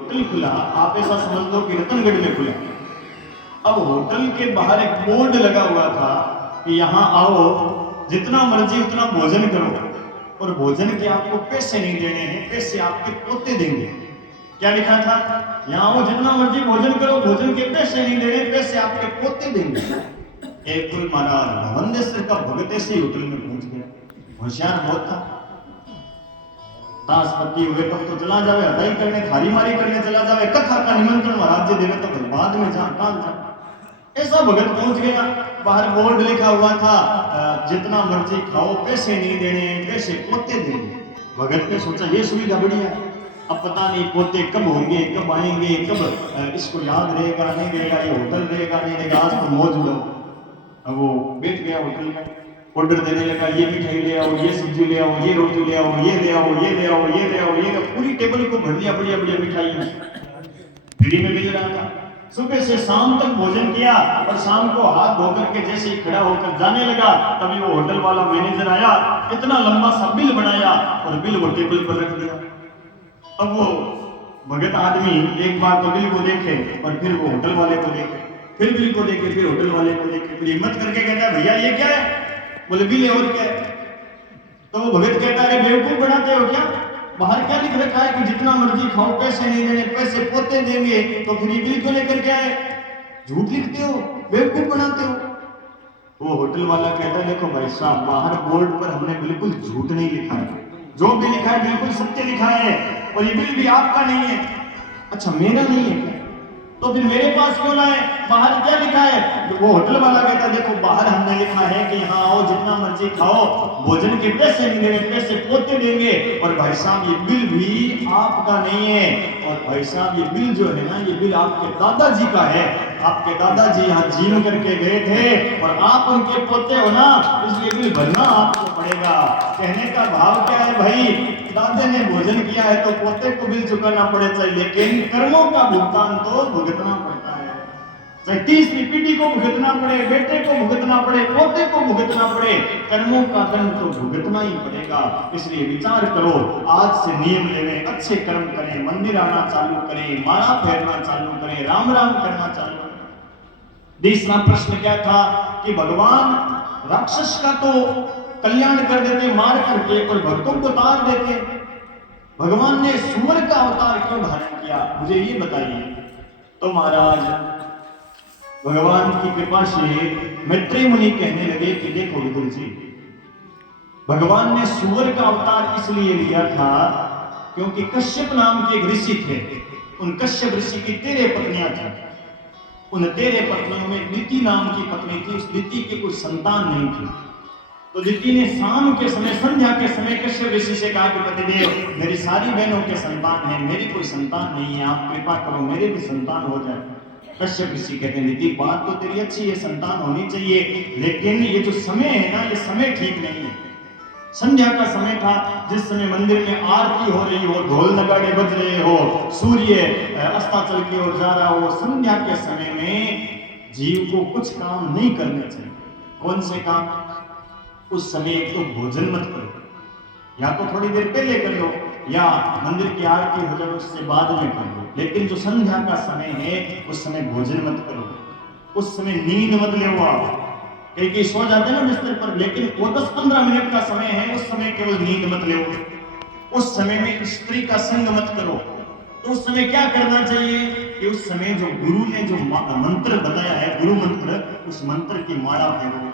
Hotel खुला, आप ऐसा समझ लो कि रतनगढ़ में खुला। अब होटल के बाहर एक बोर्ड लगा हुआ था कि यहाँ आओ, जितना मर्जी उतना भोजन करो, और भोजन के आपको पैसे नहीं देने हैं, पैसे आपके पोते देंगे। क्या लिखा था? यहाँ आओ, जितना मर्जी भोजन करो, भोजन के पैसे नहीं देने, पैसे आपके पोते देंगे। एक कोई महाराज भवंदेश्वर का भगत ऐसे ही होटल में पहुंच गया, होशियार बहुत था। दासपति हुए तब तो चला जावे, हटाई करने, थारी मारी करने चला जावे, कथा का निमंत्रण महाराज जी देवे तो बाद में जा काल जा। ऐसा भगत पहुंच गया, बाहर बोर्ड लिखा हुआ था, जितना मर्जी खाओ, पैसे नहीं देने, पैसे पोते देंगे। भगत ने सोचा ये सुविधा बढ़िया है, अब पता नहीं पोते कब होंगे, कब आएंगे, कब इसको याद रहेगा नहीं रहेगा, ये होटल रहेगा नहीं रहेगा, आज तो मौज लो। अब वो बैठ गया होटल में, ऑर्डर देने लगा, ये मिठाई ले आओ, ये सब्जी ले आओ, ये रोटी ले आओ, ये ले आओ, ये ले आओ, ये ले आओ, ये पूरी टेबल को भर दिया बढ़िया बढ़िया मिठाई फ्री में मिल रहा था। सुबह से शाम तक भोजन किया और शाम को हाथ धोकर के जैसे ही खड़ा होकर जाने लगा, तभी वो होटल वाला मैनेजर आया, इतना लंबा सा बिल बनाया और बिल वो टेबल पर रख दिया। अब वो भगत आदमी एक बार तो बिल को देखे और फिर वो होटल वाले को देखे, फिर बिल को देखे, फिर होटल वाले को देखे, फिर हिम्मत करके कहता है भैया ये क्या है? बोले बिल है, और क्या है? तो वो भगत कहता है बेवकूफ बनाते हो क्या? बाहर क्या लिख रखा है कि जितना मर्जी खाओ, पैसे नहीं देने, पैसे पोते देंगे, तो फिर ये बिल क्यों लेकर के आए? झूठ लिखते हो, बेवकूफ बनाते हो। वो होटल वाला कहता है देखो भाई साहब, बाहर बोर्ड पर हमने बिल्कुल झूठ नहीं लिखा है, जो भी लिखा है बिल्कुल सत्य लिखा है, और ये बिल भी आपका नहीं है। अच्छा मेरा नहीं है क्या? तो फिर मेरे पास क्यों लाए? बाहर क्या लिखा है? वो होटल वाला कहता है देखो बाहर हमने लिखा है कि यहाँ आओ, जितना मर्जी खाओ, भोजन के पैसे नहीं देंगे, पैसे पोते देंगे, और भाई साहब ये बिल भी आपका नहीं है, और भाई साहब ये बिल जो है ना, ये बिल आपके दादाजी का है, आपके दादाजी यहाँ जीव करके गए थे और आप उनके पोते हो ना, इसलिए बिल भरना आपको पड़ेगा। कहने का भाव क्या है भाई, दादे ने भोजन किया है तो पोते को बिल चुकाना पड़े चाहिए, लेकिन कर्मों का भुगतान तो भुगतना पड़ता है। चाहे 30वीं पीढ़ी को भुगतना पड़े, बेटे को भुगतना पड़े, पोते को भुगतना पड़े, कर्मों का दंड तो भुगतना ही पड़ेगा। इसलिए विचार करो, आज से नियम लेने, अच्छे कर्म करें, मंदिर आना चालू करें, माला फेरना चालू करें, राम राम करना चालू करें। तीसरा प्रश्न क्या था कि भगवान राक्षस का तो कल्याण कर देते मार करके, और भक्तों को तार देते, भगवान ने सूअर का अवतार क्यों धारण किया, मुझे ये बताइए। तो महाराज भगवान की कृपा से मैत्रेय मुनि कहने लगे कि देखो विदुर जी, भगवान ने सूअर का अवतार इसलिए लिया था क्योंकि कश्यप नाम के एक ऋषि थे, उन कश्यप ऋषि की 13 पत्नियां थी, उन 13 पत्नियों में दिति नाम की पत्नी थी, उस दिति की कोई संतान नहीं थी। तो दिति ने शाम के समय, संध्या के समय कश्यप ऋषि से कहा कि पतिदेव मेरी सारी बहनों के संतान है, मेरी कोई संतान नहीं है, आप कृपा करो मेरे भी संतान हो जाए। कश्यप ऋषि कहते हैं दिति बात तो तेरी अच्छी है, संतान होनी चाहिए, लेकिन ये जो समय है ना, ये समय ठीक नहीं है। संध्या का समय था, जिस समय मंदिर में आरती हो रही हो, ढोल नगाड़े बज रहे हो, सूर्य अस्ताचल की ओर जा रहा हो, संध्या के समय में जीव को कुछ काम नहीं करने चाहिए। कौन से काम? उस समय एक तो भोजन मत करो, या तो थोड़ी देर पहले कर लो, या मंदिर की आरती हो जाए उससे बाद में कर लो, लेकिन जो संध्या का समय है उस समय भोजन मत करो, उस समय नींद मत ले। आप कई सो जाते हैं ना बिस्तर पर, लेकिन वो 10-15 मिनट का समय है, उस समय केवल नींद मत ले। उस समय में स्त्री का संग मत करो। तो उस समय क्या करना चाहिए कि उस समय जो गुरु ने जो मंत्र बताया है, गुरु मंत्र, उस मंत्र की माला फेरो।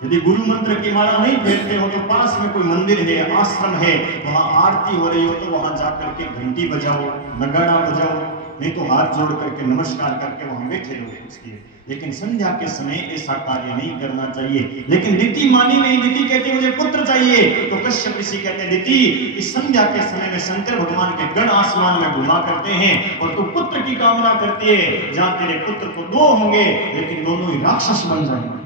यदि गुरु मंत्र की माला नहीं फेरते हो तो पास में कोई मंदिर है, आश्रम है, वहां आरती हो रही हो तो वहां जाकर के घंटी बजाओ, नगाड़ा बजाओ, नहीं तो हाथ जोड़ करके नमस्कार करके वहां बैठे रहो उसके। लेकिन संध्या के समय ऐसा कार्य नहीं करना चाहिए। लेकिन दिति मानी नहीं, दिति कहती मुझे पुत्र चाहिए। तो कश्यप ऋषि कहते हैं दिति, इस संध्या के समय में शंकर भगवान के गण आसमान में घुमा करते हैं और तू पुत्र की कामना करती है, जहां तेरे पुत्र तो 2 होंगे लेकिन दोनों ही राक्षस बन जाएंगे।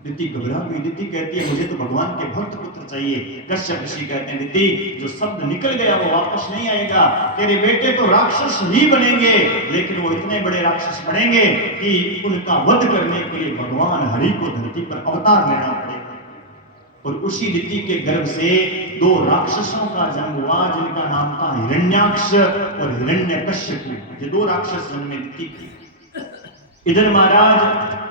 दिति घबरा गई, दिति कहती है मुझे तो भगवान के भक्त पुत्र चाहिए। कश्यप ऋषि कहते हैं दिति, जो शब्द निकल गया वो वापस नहीं आएगा, तेरे बेटे तो राक्षस ही बनेंगे, लेकिन वो इतने बड़े राक्षस बनेंगे कि उनका वध करने के लिए भगवान हरि को धरती पर अवतार लेना पड़ेगा। और उसी ऋषि के गर्भ से दो राक्षसों का जन्म हुआ जिनका नाम था हिरण्याक्ष और हिरण्यकश्यप। ये दो राक्षस जन्मे ऋषि के। इधर महाराज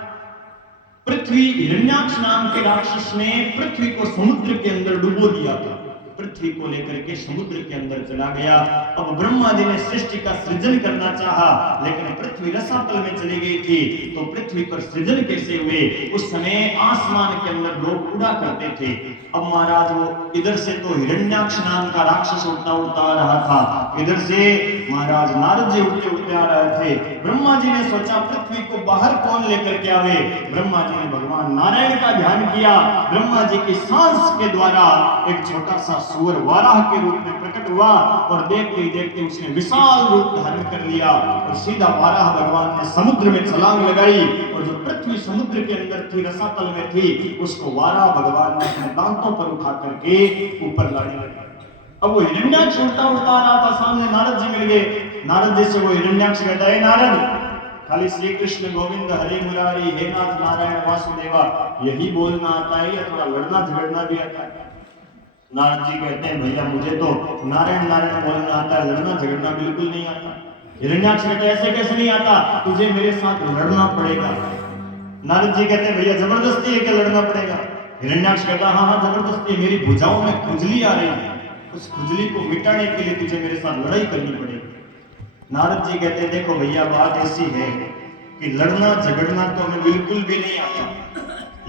पृथ्वी, हिरण्याक्ष नाम के राक्षस ने पृथ्वी को समुद्र के अंदर डुबो दिया था। पृथ्वी को लेकर के समुद्र के अंदर चला गया। अब ब्रह्मा जी ने सृष्टि का सृजन करना चाहा, लेकिन पृथ्वी रसातल में चली गई थी, तो पृथ्वी पर सृजन कैसे हुए? उस समय आसमान के अंदर लोग उड़ा करते थे। अब महाराज वो इधर से तो हिरण्याक्ष नाम का राक्षस उड़ता उड़ता आ रहा था, इधर से महाराज नारद जी उड़ते उड़ते आ रहे थे। ब्रह्मा जी ने सोचा पृथ्वी को बाहर कौन लेकर के आवे? ब्रह्मा जी ने भगवान नारायण का ध्यान किया। ब्रह्मा जी की सांस के द्वारा एक छोटा सा सूअर वाराह के रूप में प्रकट हुआ और देखते ही देखते उसने विशाल रूप धारण कर लिया और सीधा वाराह भगवान ने समुद्र में छलांग लगाई और जो पृथ्वी समुद्र के अंदर थी, रसातल में थी, उसको वाराह भगवान ने अपने दांतों पर उठा करके ऊपर लाने लगा। अब वो हिरण्याक्ष उड़ता उड़ता आ रहा था, सामने नारद जी मिल गए। नारद जी से वो हिरण्याक्ष कहता है, नारद खाली श्री कृष्ण गोविंद हरि मुरारी हे नाथ नारायण वासुदेवा यही बोलना आता है या थोड़ा लड़ना झगड़ना भी आता है? नारद जी कहते हैं, भैया मुझे तो नारायण नारायण बोलना आता है, लड़ना झगड़ना बिल्कुल नहीं आता। हिरण्याक्ष कहते हैं, ऐसे कैसे नहीं आता? तुझे मेरे साथ लड़ना पड़ेगा। नारद जी कहते हैं, भैया जबरदस्ती है कि लड़ना पड़ेगा? हिरण्याक्ष कहता है, हाँ हाँ जबरदस्ती है, मेरी भुजाओं में खुजली आ रही है, उस खुजली को मिटाने के लिए तुझे मेरे साथ लड़ाई करनी पड़ेगी। नारद जी कहते हैं, देखो भैया बात ऐसी है कि लड़ना झगड़ना तो हमें बिल्कुल भी नहीं आता,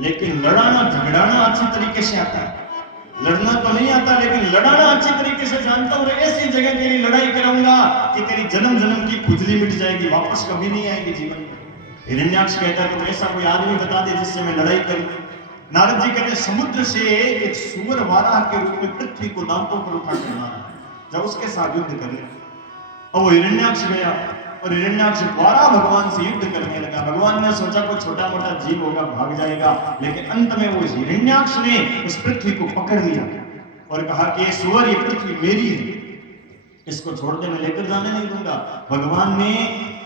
लेकिन लड़ाना झगड़ाना अच्छी तरीके से आता है। लड़ना तो नहीं आता लेकिन लड़ाना अच्छी तरीके से जानता हूं। ऐसी जगह तेरी लड़ाई कराऊंगा कि तेरी जन्म जन्म की खुजली मिट जाएगी, वापस कभी नहीं आएगी जीवन में। हिरण्याक्ष कहता है, तो ऐसा कोई आदमी बता दे जिससे मैं लड़ाई करूं। नारद जी कहते हैं, समुद्र से एक सूअर वाराह के रूप में पृथ्वी को दांतों पर उठा कर मारा, जब उसके साथ युद्ध कर ले। और वो हिरण्याक्ष गया और हिरण्याक्ष वाराह भगवान से युद्ध करने लगा। भगवान ने सोचा कोई छोटा मोटा जीव होगा भाग जाएगा, लेकिन अंत में वो हिरण्याक्ष ने उस पृथ्वी को पकड़ लिया और कहा कि ये सूअर, ये पृथ्वी मेरी है, इसको छोड़ दे, मैं लेकर जाने नहीं दूंगा। भगवान ने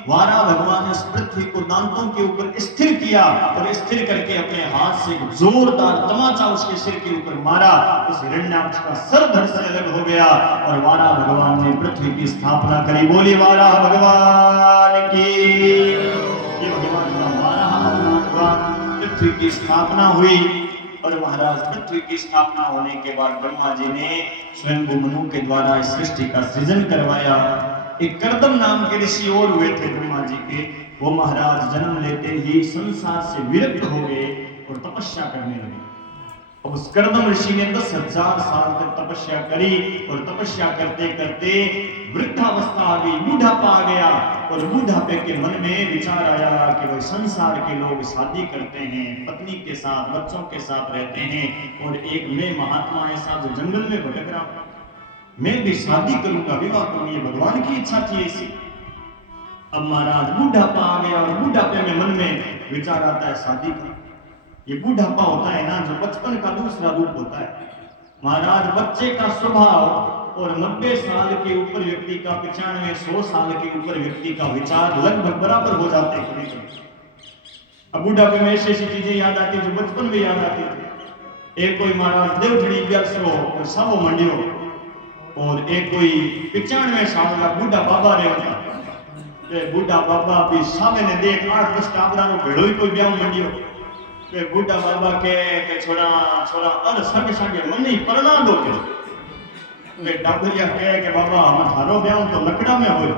वाराह भगवान ने उस पृथ्वी को दांतों के ऊपर स्थिर किया और स्थिर करके अपने हाथ से जोरदार तमाचा उसके सिर के ऊपर मारा। उस हिरण्याक्ष का सर धड़ से अलग हो गया और वाराह भगवान ने पृथ्वी की स्थापना करी। बोली वाराह भगवान की। ये भगवान का वाराह भगवान पृथ्वी की स्थापना हुई। और महाराज पृथ्वी की स्थापना होने के बाद ब्रह्मा जी ने स्वयं मनु के द्वारा इस सृष्टि का सृजन करवाया। एक कर्दम नाम के ऋषि और हुए थे ब्रह्मा जी के, वो महाराज जन्म लेते ही संसार से विरक्त हो गए और तपस्या करने लगे। अब उस कर्दम ऋषि ने 10,000 साल तक तपस्या करी और तपस्या करते करते वृद्धावस्था आ गई, बूढ़ापा आ गया और बूढ़ापे के मन में विचार आया कि भाई संसार के लोग शादी करते हैं, पत्नी के साथ बच्चों के साथ रहते हैं और एक मैं महात्मा ऐसा जो जंगल में भटक रहा, मैं भी शादी करूंगा, विवाह करूंगा, ये भगवान की इच्छा थी ऐसी। अब महाराज बूढ़ापा आ गया और बूढ़ापे में मन में विचार आता है शादी का। ये बूढ़ापा होता है ना जो बचपन का दूसरा रूप होता है। महाराज बच्चे का स्वभाव और 90 साल के ऊपर व्यक्ति का, 95-100 साल के ऊपर व्यक्ति का विचार लगभग बराबर हो जाते हैं कभी कभी। अब बूढ़ापे में ऐसी ऐसी चीजें याद आती जो बचपन में याद आती थी। एक कोई महाराज देवठड़ी ब्यासो सावो मंडियो और एक कोई 95 साल का बूढ़ा बाबा रे होता। बूढ़ा बाबा भी सामने ने देख 8-10 टाबरा नो भेड़ो ही कोई ब्याह मंडियो। बूढ़ा बाबा के छोरा छोरा अरे सागे सागे मन नहीं परना दो के डाबरिया कहे कि बाबा हम थारो ब्याह तो लकड़ा में हो।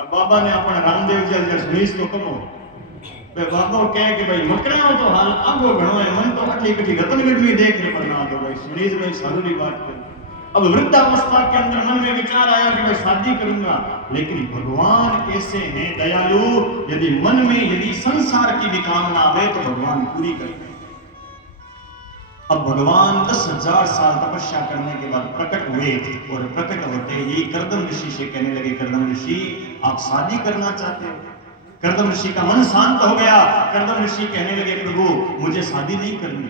अब बाबा ने अपन रामदेव जी अंदर सुनीस तो कमो बाबा कहे कि भाई मकड़ा तो हाल आगो घणो है, मन तो अटली कटी रतनगढ़ में देख रे परना दो भाई सुनीस भाई सारूरी बात कर। अब वृद्धावस्था के अंदर मन में विचार आया कि मैं शादी करूंगा, लेकिन भगवान ऐसे हैं दयालु, यदि मन में यदि संसार की भी कामना आवे तो भगवान पूरी करते हैं। अब भगवान 10,000 साल तपस्या करने के बाद प्रकट हुए और प्रकट होते ही कर्दम ऋषि से कहने लगे, कर्दम ऋषि आप शादी करना चाहते हो? कर्दम ऋषि का मन शांत हो गया। कर्दम ऋषि कहने लगे, प्रभु मुझे शादी नहीं करनी।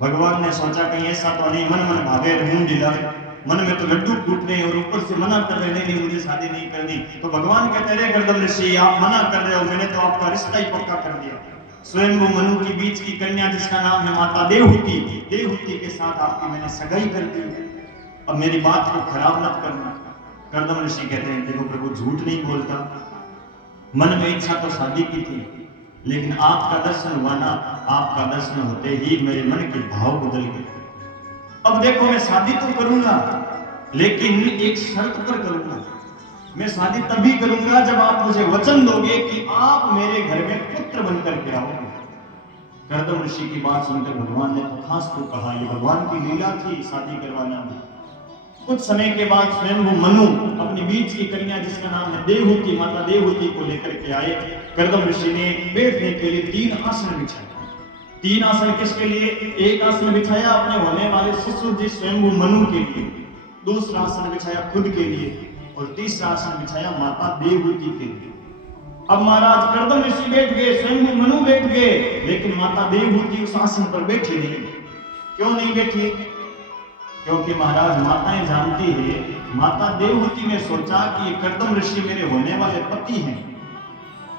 भगवान ने सोचा कहीं ऐसा तो नहीं मन मन भागे मुंह ढीला, मन में तो लड्डू फूट रहे और ऊपर से मना कर रहे नहीं मुझे शादी नहीं करनी। तो भगवान कहते रहे कर्दम ऋषि आप मना कर रहे हो, मैंने तो आपका रिश्ता ही पक्का कर दिया। स्वयंभू मनु की बीच की कन्या जिसका नाम है माता देवहूति, देवहूति के साथ आपकी मैंने सगाई कर दी। अब मेरी बात को खराब मत करना। कर्दम ऋषि कहते हैं देखो प्रभु झूठ नहीं बोलता, मन में इच्छा तो शादी की थी, लेकिन आपका दर्शन हुआ ना, आपका दर्शन होते ही मेरे मन के भाव बदल गए। अब देखो मैं शादी तो करूंगा, लेकिन एक शर्त पर करूंगा। मैं शादी तभी करूंगा जब आप मुझे वचन दोगे कि आप मेरे घर में पुत्र बनकर के आओगे। कर्दम ऋषि की बात सुनकर भगवान ने तथास्तु कहा। ये भगवान की लीला थी शादी करवाना भी। कुछ समय के बाद स्वयंभू मनु अपनी बीच की कन्या जिसका नाम है देवहूति, माता देवहूति को लेकर के आए। कर्दम ऋषि ने बैठने के लिए 3 आसन बिछाए। 3 आसन किसके लिए? एक आसन बिछाया अपने होने वाले ससुर जी स्वयंभू मनु के लिए, दूसरा आसन बिछाया खुद के लिए, और तीसरा आसन बिछाया माता देवहूति के लिए। अब महाराज कर्दम ऋषि बैठ गए, स्वयंभू मनु बैठ गए, लेकिन माता देवहूति उस आसन पर बैठी नहीं। क्यों नहीं बैठी? क्योंकि महाराज माताएं जानती है, माता देवहूति ने सोचा कि ये कर्दम ऋषि मेरे होने वाले पति हैं,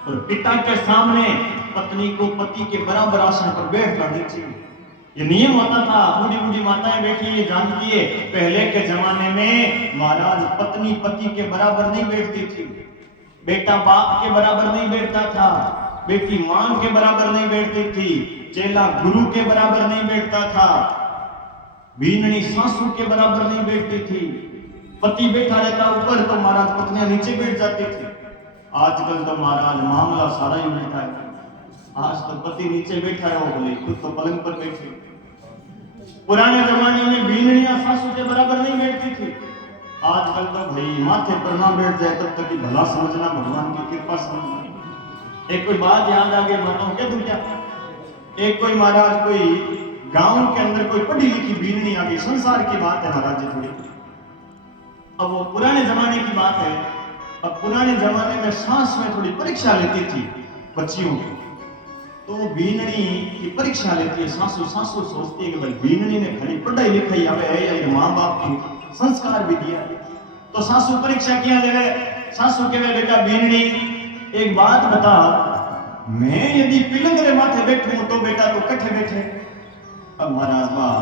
और पिता के सामने पत्नी को पति के बराबर आसन पर बैठना नहीं चाहिए। ये नियम होता था। बूढ़ी बूढ़ी माताएं बैठी है, जानती है पहले के जमाने में महाराज पत्नी पति के बराबर नहीं बैठती थी, बेटा बाप के बराबर नहीं बैठता था, बेटी मां के बराबर नहीं बैठती थी, चेला गुरु के बराबर नहीं बैठता था, बीननी सासू के बराबर नहीं बैठती थी। पति बैठा रहता ऊपर तो महाराज पत्नियां नीचे बैठ जाती थी। आजकल तो महाराज मामला सारा ही उल्टा है। आज तो पति नीचे बैठा है, वो बोले खुद तो पलंग पर बैठे। पुराने जमाने में बीननियां सासू के बराबर नहीं बैठती थी। आजकल तो भाई माथे पर ना बैठ जाए तब तक भला समझना, भगवान की कृपा समझना। एक कोई बात याद आ गई, बताऊं क्या तुम क्या? एक कोई महाराज कोई गांव के अंदर कोई पढ़ी लिखी बीननी आ गई। संसार की बात है महाराज जी थोड़ी। अब वो पुराने जमाने की बात है। अब पुराने जमाने में सास में थोड़ी परीक्षा लेती थी बच्चियों की, तो वो बीननी की परीक्षा लेती है। सासू सासू सोचती है कि भाई बीननी ने खाली पढ़ाई लिखाई आवे है या माँ बाप की संस्कार भी दिया, तो सासू परीक्षा किया ले। सासू के बेटा बीननी एक बात बता, मैं यदि पिलंगरे माथे बैठूं तो बेटा तो कट्ठे बैठे। अब महाराज वाह,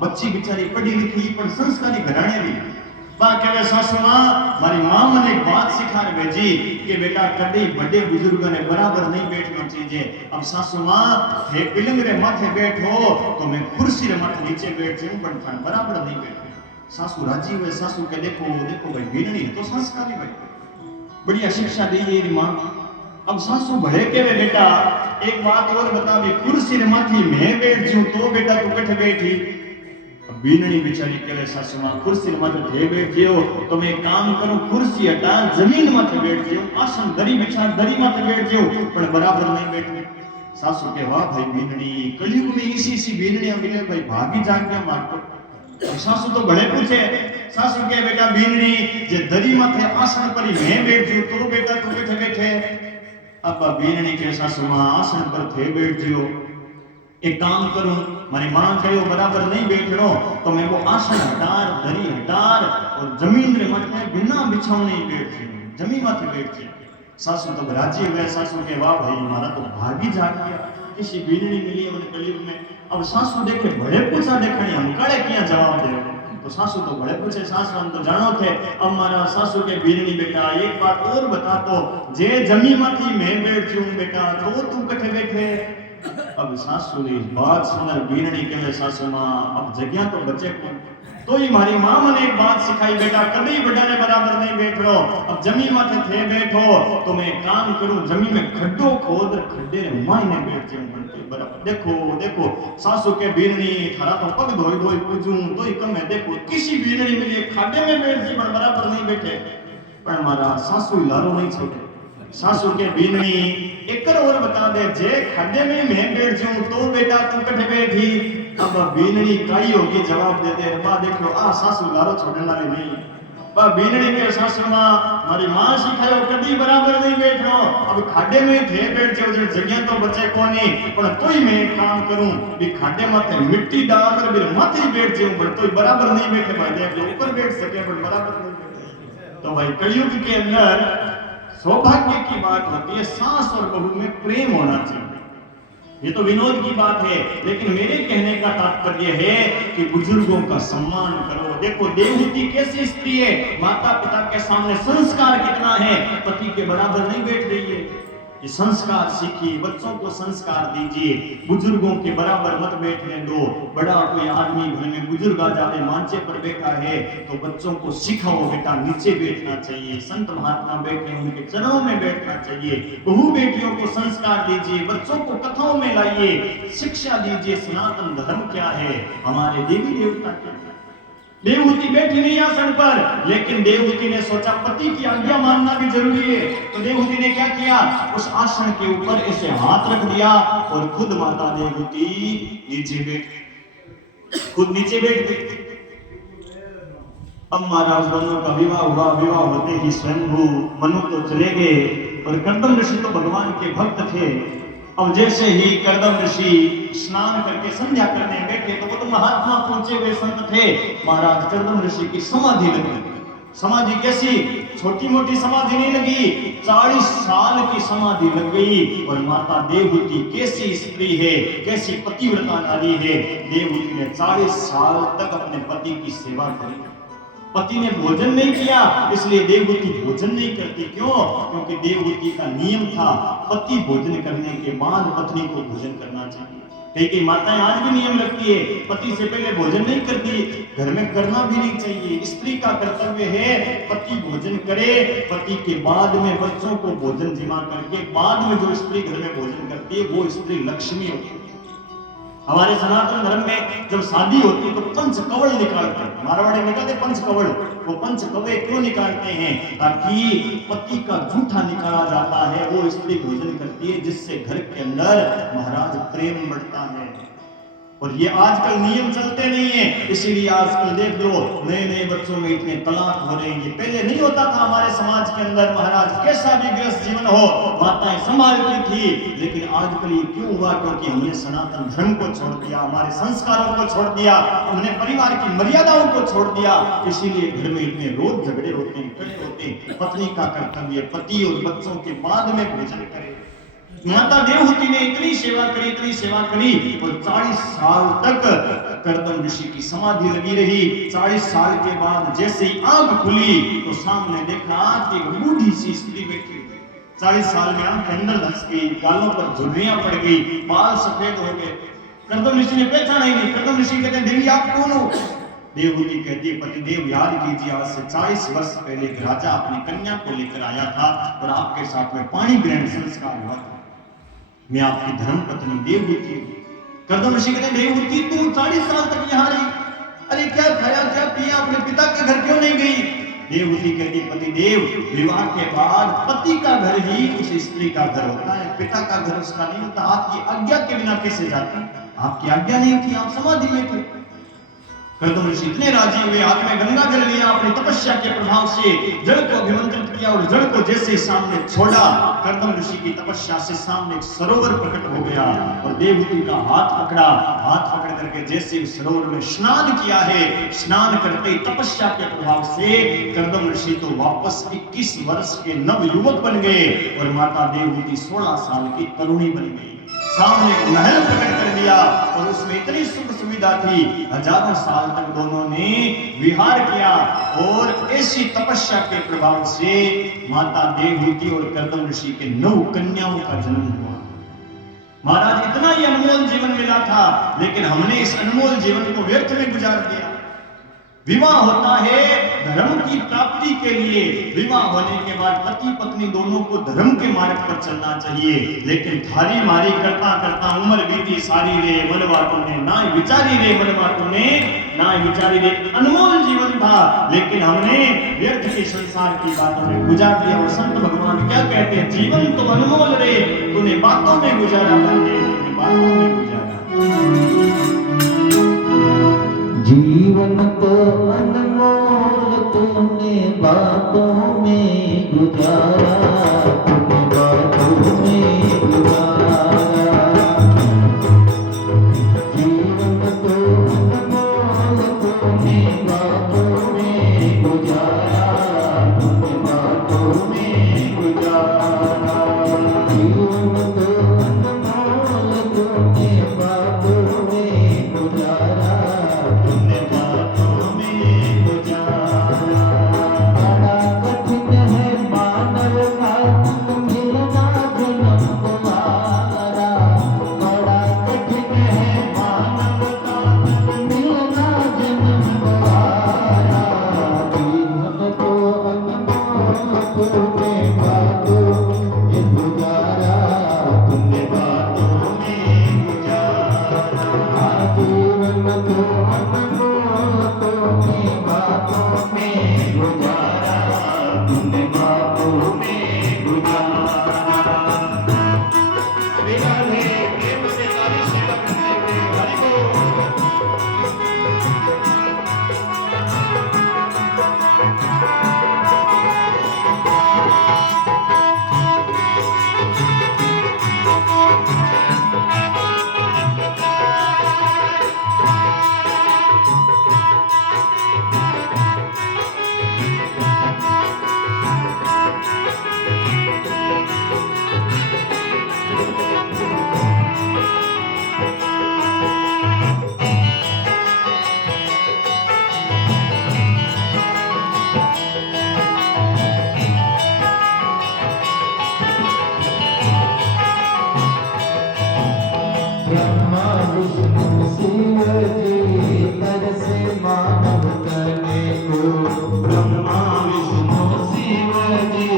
बच्ची बेचारी पढ़ी लिखी पर संस्कारी घराने भी कहे सासू मां, मारी मां मैंने एक बात सिखाने भेजी कि बेटा कभी बड़े बुजुर्गों ने बराबर नहीं बैठना चाहिए। अब सासू मां हे पिलंगरे माथे बैठो तो मैं कुर्सी रे माथे नीचे बैठ जाऊं, पर थान बराबर नहीं बैठे। सासू राजी हुए। सासू के देखो देखो भाई बीननी तो संस्कारी भाई, बढ़िया शिक्षा दी है मां। अब सासू भले के वे बेटा एक बात और बता, भी कुर्सी रे माथी मैं बैठ जाऊं तो बेटा तू कठे बैठी। अब बीननी बेचारी कहे सासू मां कुर्सी रे माथे थे बैठ जियो तो मैं काम करूं, कुर्सी हटा जमीन माथे बैठ जियो, आसन दरी बिछा दरी माथे बैठ जियो, पर बराबर नहीं बैठे। सासू के वाह भाई बीननी, कलयुग में इसी बीननियां मिले भाई, भागी जाग गया मार। सासू तो भले पूछे। सासू के बेटा बीननी जे दरी माथे आसन पर ही मैं बैठ जियो तो बेटा तू कठे बैठे। अब बीननी के सासू मां आसन पर थे बैठ जियो, एक काम करूं, मारी मां कहो बराबर नहीं बैठनो तो मैं वो आसन हटार दरी हटार और जमीन रे माथे बिना बिछावने बैठ जियो, जमीन माथे बैठ जियो। सासू तो राजी हुए। सासू के वाह भाई मारा तो भागी जाग गया, किसी बीननी मिली उन्हें कलयुग में। अब सासू देखे बड़े पूछा देखणी हम कड़े क्या जवाब दे, तो सासू तो बड़े पूछे सासू हम तो जानो थे। अब मारा सासू के बीननी बेटा एक बात और बता, तो जे जमी माथी मैं बैठ जूं बेटा तो तू कठे बैठे। अब सासू ने बात सुनकर बीननी कहे सासू मां अब जगह तो बचे कौन, तो ही मारी मां मैंने एक बात सिखाई बेटा कभी बड़ाने बराबर नहीं बैठो। अब जमी माथे थे बैठो तो मैं काम करूं, जमीन में खड्डो खोद खड्डे रे मायने बैठ जाऊं बराबर। देखो देखो सासू के बीननी थारा तो पग धोई धोई पूजूं तो ही कम है, देखो किसी बीननी में खाडे में बैठ जी पर बराबर नहीं बैठे। पर मारा सासू लारो नहीं छोड़े। सासू के बीननी एक और बता दे, जे खाडे में मैं बैठ जाऊं तो बेटा तू कठे बैठी। अब बीननी काई होगी जवाब दे दे, बा देखो आ सासू लारो छोड़ने वाली नहीं। बा बीननी के सासू मां मारी मां सिखायो कभी बराबर नहीं बैठो। अब खाडे में थे बैठ जाओ जो जगह तो बचे कोनी, पर तोई मैं काम करूं भी खाडे माथे मिट्टी डाल कर भी माथे बैठ जाऊं, पर तोई बराबर नहीं बैठे। भाई देख लो ऊपर बैठ सके पर बराबर नहीं बैठे। तो भाई कलयुग के अंदर सौभाग्य की बात होती है, सास और बहू में प्रेम होना चाहिए। ये तो विनोद की बात है, लेकिन मेरे कहने का तात्पर्य है कि बुजुर्गों का सम्मान करो। देखो देवहूति कैसी स्त्री है, माता पिता के सामने संस्कार कितना है, पति के बराबर नहीं बैठ रही है। ये संस्कार सीखिए, बच्चों को संस्कार दीजिए, बुजुर्गों के बराबर मत बैठने दो। बड़ा कोई आदमी घर में बुजुर्ग आ जाए, मांचे पर बैठा है, तो बच्चों को सिखाओ बेटा नीचे बैठना चाहिए, संत महात्मा बैठे उनके चरणों में बैठना चाहिए। बहू बेटियों को संस्कार दीजिए, बच्चों को कथाओं में लाइए, शिक्षा दीजिए सनातन धर्म क्या है, हमारे देवी देवता क्या है। देवहूति बैठी नहीं आसन पर, लेकिन देवहूति ने सोचा पति की आज्ञा मानना भी जरूरी है, तो देवहूति ने क्या किया, उस आसन के ऊपर ऐसे हाथ रख दिया और खुद माता देवहूति नीचे बैठ, खुद नीचे बैठ गई। अब महाराज मनु का विवाह हुआ, विवाह होते ही स्वयंभू मनु तो चले गए और कर्दम ऋषि तो भगवान के भक्त थे। अब जैसे ही कर्दम ऋषि स्नान करके संध्या करने बैठे, तो वो तो महात्मा पहुंचे हुए संत थे, महाराज कर्दम ऋषि की समाधि लगी। समाधि कैसी, छोटी मोटी समाधि नहीं लगी, 40 साल की समाधि लग गई। और माता देवहूति कैसी स्त्री है, कैसी पतिव्रता नारी है, देवहूति ने 40 साल तक अपने पति की सेवा करी। पति ने भोजन नहीं किया, इसलिए देवहूति भोजन नहीं करती। क्यों? क्योंकि देवहूति का नियम था पति भोजन करने के बाद पत्नी को भोजन करना चाहिए। कई माताएं आज भी नियम रखती है, पति से पहले भोजन नहीं करती, घर में करना भी नहीं चाहिए। स्त्री का कर्तव्य है पति भोजन करे, पति के बाद में बच्चों को भोजन जिमा करके बाद में जो स्त्री घर में भोजन करती है वो स्त्री लक्ष्मी होती है। हमारे सनातन धर्म में जब शादी होती है तो पंच कवल निकालते हैं, मारवाड़ी निकालते पंच कवल। वो पंच कवल क्यों निकालते हैं? ताकि पति का झूठा निकाला जाता है, वो स्त्री भोजन करती है, जिससे घर के अंदर महाराज प्रेम बढ़ता है। और ये आजकल नियम चलते नहीं है, इसीलिए आजकल देख लो नए नए बच्चों में इतने तलाक हो रहे हैं। पहले नहीं होता था हमारे समाज के अंदर, महाराज कैसा भी गृहस्थ जीवन हो माताएं संभालती थी। लेकिन आजकल ये क्यों हुआ? क्योंकि हमने सनातन धर्म को छोड़ दिया, हमारे संस्कारों को छोड़ दिया, हमने परिवार की मर्यादाओं को छोड़ दिया। इसीलिए घर में इतने रोज झगड़े होते हैं, कड़े होते हैं। पत्नी का कर्तव्य पति और बच्चों के बाद में भोजन करे। माता देवहूति ने इतनी सेवा करी, इतनी सेवा करी, और 40 साल तक कर्दम ऋषि की समाधि लगी रही। 40 साल के बाद जैसे ही आंख खुली तो सामने देखा कि बूढ़ी सी स्त्री बैठी हुई। 40 साल में आंख अंदर धंस गई, गालों पर झुर्रियां पड़ गई, बाल सफेद हो गए। कर्दम ऋषि ने पहचाना ही नहीं। कर्दम ऋषि कहते हैं देवी आप कौन हो? देवहूति कहती है पतिदेव याद कीजिए, आज से 40 वर्ष पहले एक राजा अपनी कन्या को लेकर आया था और आपके साथ में पाणी ग्रहण संस्कार हुआ था। मैं आपकी धर्म पत्नी देवहूति हूं। कर्दम ऋषि कहते देवहूति तू 40 साल तक यहाँ रही, अरे क्या खाया क्या पिया, अपने पिता के घर क्यों नहीं गई? देवहूति कहती पतिदेव विवाह के बाद पति का घर ही उस स्त्री का घर होता है, पिता का घर उसका नहीं होता। आपकी आज्ञा के बिना कैसे जाती? आपकी आज्ञा नहीं थी, आप समाधि में थे। कर्दम ऋषि इतने राजी हुए, हाथ में गंगा जल लिया, अपनी तपस्या के प्रभाव से जल को अभिमंत्रित किया और जल को जैसे सामने छोड़ा, कर्दम ऋषि की तपस्या से सामने एक सरोवर प्रकट हो गया और देवहूति का हाथ पकड़ा। हाथ पकड़ करके जैसे उस सरोवर में स्नान किया है, स्नान करते तपस्या के प्रभाव से कर्दम ऋषि तो वापस 21 वर्ष के नव युवक बन गए और माता देवहूति 16 साल की तरुणी बन गई। सामने एक महल प्रकट कर दिया और उसमें इतनी सुख सुविधा थी, हजारों साल तक दोनों ने विहार किया। और ऐसी तपस्या के प्रभाव से माता देवहूति और कर्दम ऋषि के 9 कन्याओं का जन्म हुआ। महाराज इतना ही अनमोल जीवन मिला था, लेकिन हमने इस अनमोल जीवन को व्यर्थ में गुजार दिया। विवाह होता है धर्म की प्राप्ति के लिए, विवाह होने के बाद पति पत्नी दोनों को धर्म के मार्ग पर चलना चाहिए। लेकिन थारी मारी करता करता उम्र बीती सारी रे, मन बातों ने ना विचारी रे, मन बातों ने ना विचारी रे। अनमोल जीवन था, लेकिन हमने व्यर्थ के संसार की बातों में गुजार दिया। और संत भगवान क्या कहते हैं, जीवन तो अनमोल रे, तूने बातों में गुजारा, बंदे तूने बातों में गुजारा। जीवन तो अनमोल तूने बातों में गुजारा, तूने बातों में गुजारा। जीवन तो अनमोल तूने बातों में गुजारा, तूने बातों में गुजारा। जीवन तो अनमोल में बातों में गुजारा, तुमने बातों में गुजारा। जीवन तो अनमोल तुमने बातों में गुजारा, तुमने बातों में गुजारा। राधे प्रेम से तारी सेवा करते हुए हरि बोल। ब्रह्मा विष्णु शिव जी तरसे मानव तने को, ब्रह्मा विष्णु शिव जी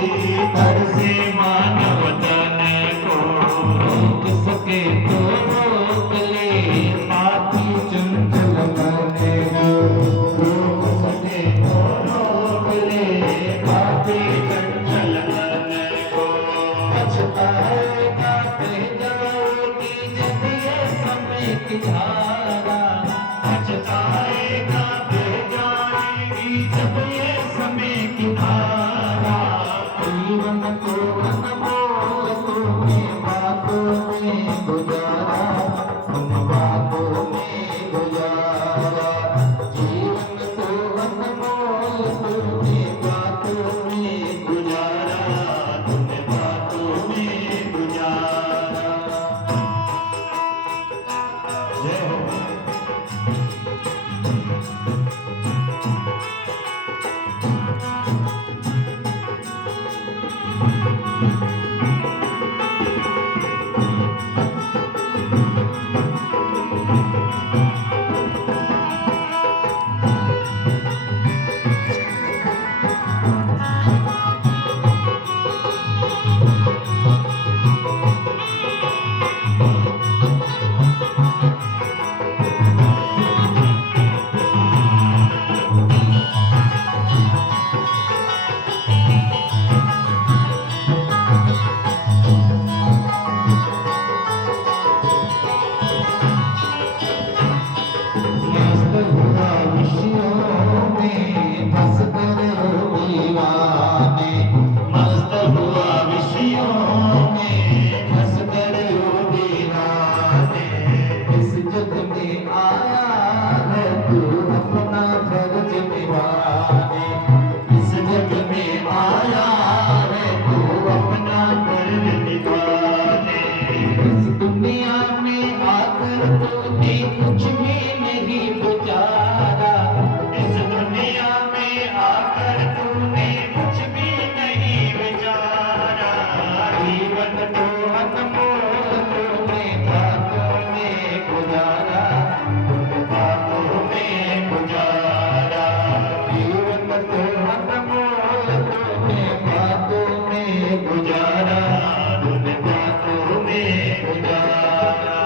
तरसे मानव तने को। रोक सके तो रोक ले पापी चंचल मने को, रोक सके तो रोक ले पापी चंचल मने को। पछताएगा बेजाओगी जब ये समय की धारा, पछताएगा बेजाएगी जब ये समय की धारा। जीवन को अनमोल तुमने बातों में गुजारा, तुम बातों में गुजारा। जीवन को अनमोल तुमने बातों में गुजारा, तुमने बातों में गुजारा। जय हो। मस्त हुआ विषयों में फंस कर हो दीवाने, मस्त हुआ विषयों में फंस कर हो दीवाने। इस जग में आया है तू अपना फर्ज निभाने, इस जग में आया है तू अपना फर्ज निभाने। इस दुनिया में आकर तूने कुछ भी नहीं गुजारा, इस दुनिया में आकर तूने कुछ भी नहीं गुजारा। जीवन तो अनमोल तूने बातों में गुजारा, तूने बातों में गुजारा। जीवन तो अनमोल तूने बातों में गुजारा, तूने बातों में गुजारा।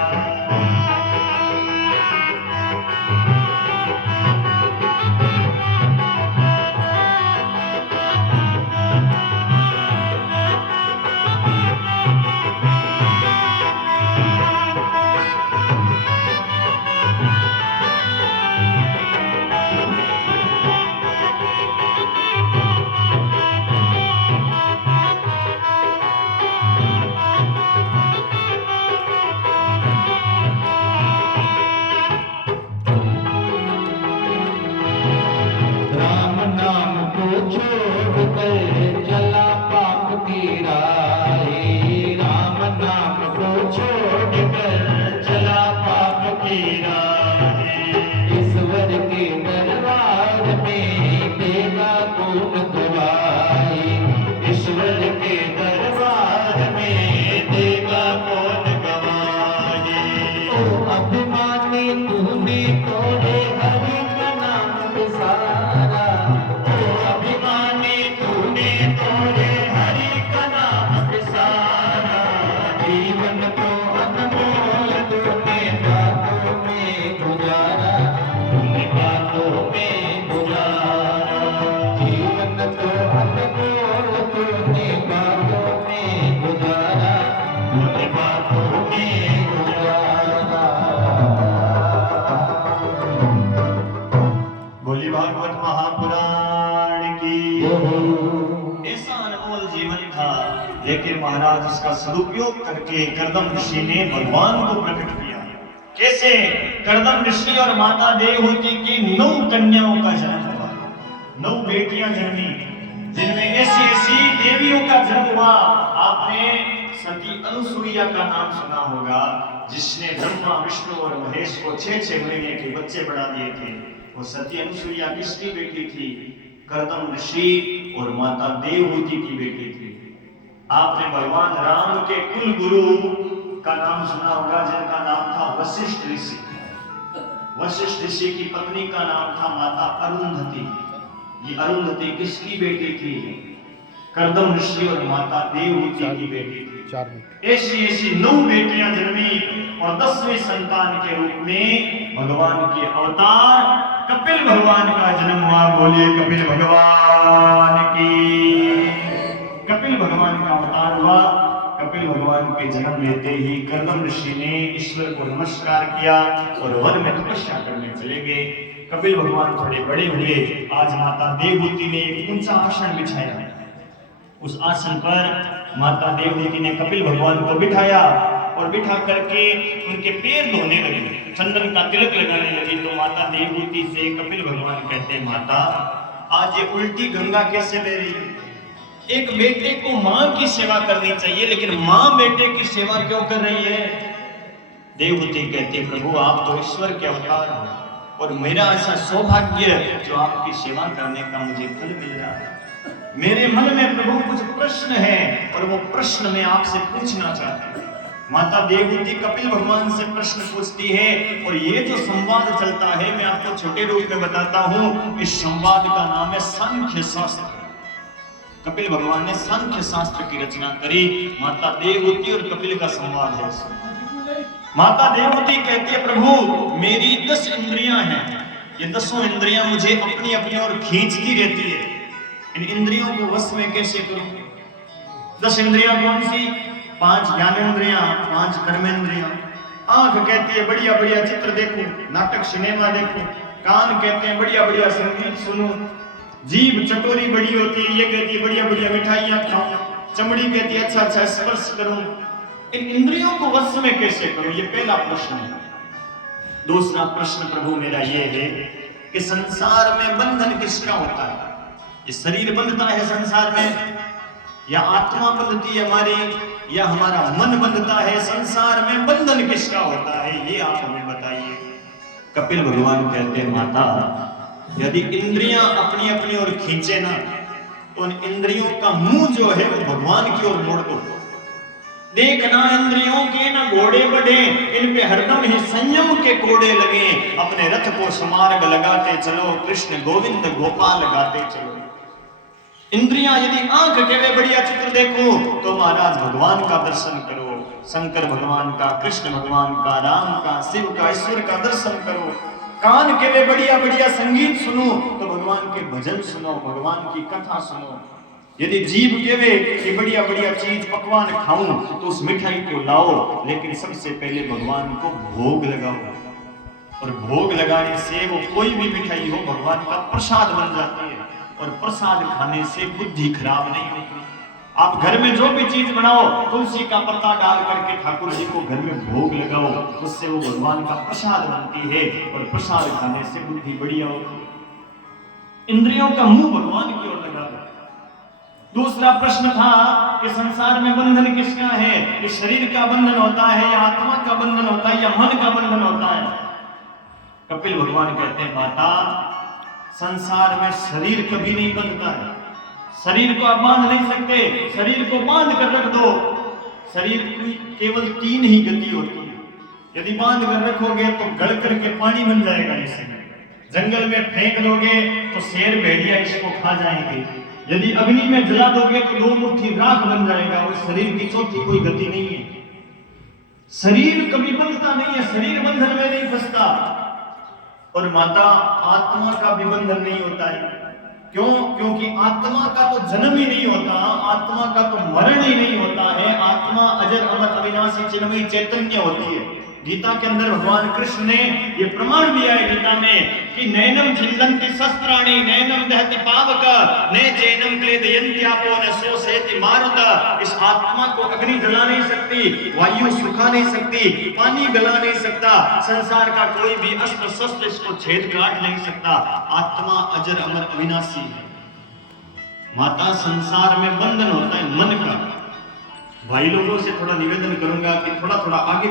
लेकिन महाराज उसका सदुपयोग करके कर्दम ऋषि ने भगवान को प्रकट किया। कैसे? कर्दम ऋषि और माता देवहूति की 9 कन्याओं का जन्म हुआ, 9 बेटियां जन्मी, जिनमें ऐसी ऐसी देवियों का जन्म हुआ। आपने सती अनुसुईया का नाम सुना होगा, जिसने ब्रह्मा विष्णु और महेश को 6-6 महीने के बच्चे बढ़ा दिए थे। वो सती अनुसुईया किसकी बेटी थी? कर्दम ऋषि और माता देवहूति की बेटी थी। आपने भगवान राम के कुल गुरु का नाम सुना होगा, जिनका नाम था वशिष्ठ ऋषि। वशिष्ठ ऋषि की पत्नी का नाम था माता अरुंधति। ये अरुंधति किसकी बेटी थी? कर्दम ऋषि और माता देवहूति की बेटी थी। ऐसी ऐसी 9 बेटियां जन्मी और 10वें संतान के रूप में भगवान के अवतार कपिल भगवान का जन्म हुआ। बोलिए कपिल भगवान की। कपिल भगवान का अवतार हुआ। कपिल भगवान के जन्म लेते ही कर्दम ऋषि ने ईश्वर को नमस्कार किया और वन में तपस्या करने चले गए। कपिल भगवान थोड़े बड़े हुए। आज माता देवहूति ने एक ऊंचा आसन बिछाया। उस आसन पर माता देवहूति ने कपिल भगवान को बिठाया और बिठा करके उनके पैर धोने लगी, चंदन का तिलक लगाने लगी। तो माता देवहूति से कपिल भगवान कहते, माता आज ये उल्टी गंगा कैसे बह रही है? एक बेटे को मां की सेवा करनी चाहिए, लेकिन मां बेटे की सेवा क्यों कर रही है? देवहूति कहती, प्रभु आप तो ईश्वर के अवतार हो और मेरा ऐसा सौभाग्य जो आपकी सेवा करने का मुझे फल मिल रहा है। मेरे मन में प्रभु कुछ प्रश्न है और वो प्रश्न मैं आपसे पूछना चाहती हूँ। माता देवहूति कपिल भगवान से प्रश्न पूछती है और ये जो संवाद चलता है मैं आपको छोटे रूप में बताता हूँ। इस संवाद का नाम है सांख्य शास्त्र। कपिल भगवान ने सांख्य शास्त्र की रचना करी। माता देवहूति और कपिल का संवाद है। माता देवहूति कहती है, प्रभु मेरी 10 इंद्रियां हैं, ये 10 इंद्रियां मुझे अपनी अपनी ओर खींचती रहती है। इन इंद्रियों को वश में कैसे करूं? 10 इंद्रियां कौन सी? 5 ज्ञानेंद्रियां, 5 कर्मेंद्रियां। आंख कहती है बढ़िया बढ़िया चित्र देखूं, नाटक सिनेमा देखूं। कान कहते हैं बढ़िया बढ़िया संगीत सुनूं। जीभ चटोरी बड़ी होती है, ये कहती है बढ़िया बढ़िया मिठाइयां खाऊं। चमड़ी कहती है अच्छा अच्छा स्पर्श करूं। इन इंद्रियों को वश में कैसे करूं? ये पहला प्रश्न है। दूसरा प्रश्न प्रभु मेरा ये है कि संसार में बंधन किसका होता है? ये शरीर बंधता है संसार में, या आत्मा बंधती है हमारी, या हमारा मन बंधता है? संसार में बंधन किसका होता है, ये आप हमें बताइए। कपिल भगवान कहते हैं, माता यदि इंद्रियां अपनी अपनी ओर खींचे ना, तो उन इंद्रियों का मुंह जो है वो भगवान की ओर मोड़ दो। देखना इंद्रियों के ना घोड़े बढ़े, इन पे हरदम ही संयम के कोड़े लगे। अपने रथ को समार्ग लगाते चलो, कृष्ण गोविंद गोपाल गाते चलो। इंद्रियां यदि आंख के वे बढ़िया चित्र देखो तो महाराज भगवान का दर्शन करो, शंकर भगवान का, कृष्ण भगवान का, राम का, शिव का, ईश्वर का दर्शन करो। कान के वे बढ़िया बढ़िया संगीत सुनो तो भगवान के भजन सुनो, भगवान की कथा सुनो। यदि जीभ के वे कि बढ़िया बढ़िया चीज पकवान खाऊं तो उस मिठाई को लाओ, लेकिन सबसे पहले भगवान को भोग लगाओ। और भोग लगाने से वो कोई भी मिठाई हो भगवान का प्रसाद बन जाती है। और प्रसाद खाने से बुद्धि खराब नहीं होती। आप घर में जो भी चीज बनाओ, तुलसी का पत्ता डाल करके ठाकुर जी को घर में भोग लगाओ, उससे वो भगवान का प्रसाद बनती है और प्रसाद खाने से बुद्धि बढ़िया होती है। इंद्रियों का मुंह भगवान की ओर लगा दो। दूसरा प्रश्न था कि संसार में बंधन किसका है? कि शरीर का बंधन होता है या आत्मा का बंधन होता है या मन का बंधन होता है? कपिल भगवान कहते हैं, माता संसार में शरीर कभी नहीं बंधता है। शरीर को आप बांध नहीं सकते, शरीर को बांध कर रख दो। शरीर की केवल 3 ही गति होती है। यदि बांध कर रखोगे तो गल करके पानी बन जाएगा इसमें। जंगल में फेंक दोगे तो शेर भेड़िया इसको खा जाएंगे। यदि अग्नि में जला दोगे तो 2 मुट्ठी राख बन जाएगा। और शरीर की चौथी कोई गति नहीं है। शरीर कभी बंधता नहीं है, शरीर बंधन में नहीं फंसता। और माता आत्मा का भी बंधन नहीं होता है। क्यों? क्योंकि आत्मा का तो जन्म ही नहीं होता, आत्मा का तो मरण ही नहीं होता है। आत्मा अजर अमर अविनाशी चिन्मयी चैतन्य होती है। गीता के अंदर भगवान कृष्ण ने ये प्रमाण दिया है गीता में कि नैनम छिन्दन्ति शस्त्राणि नैनम दहति पावक ने चैनम क्लेदयन्त्यापो न शोषयति मारुत। इस आत्मा को अग्नि जला नहीं सकती, वायु सुखा नहीं सकती, पानी गला नहीं सकता, संसार का कोई भी अस्त्र शस्त्र इसको छेद काट नहीं सकता। आत्मा अजर अमर अविनाशी है। माता, संसार में बंधन होता है मन का। भाई लोगों से थोड़ा निवेदन करूंगा कि थोड़ा थोड़ा आगे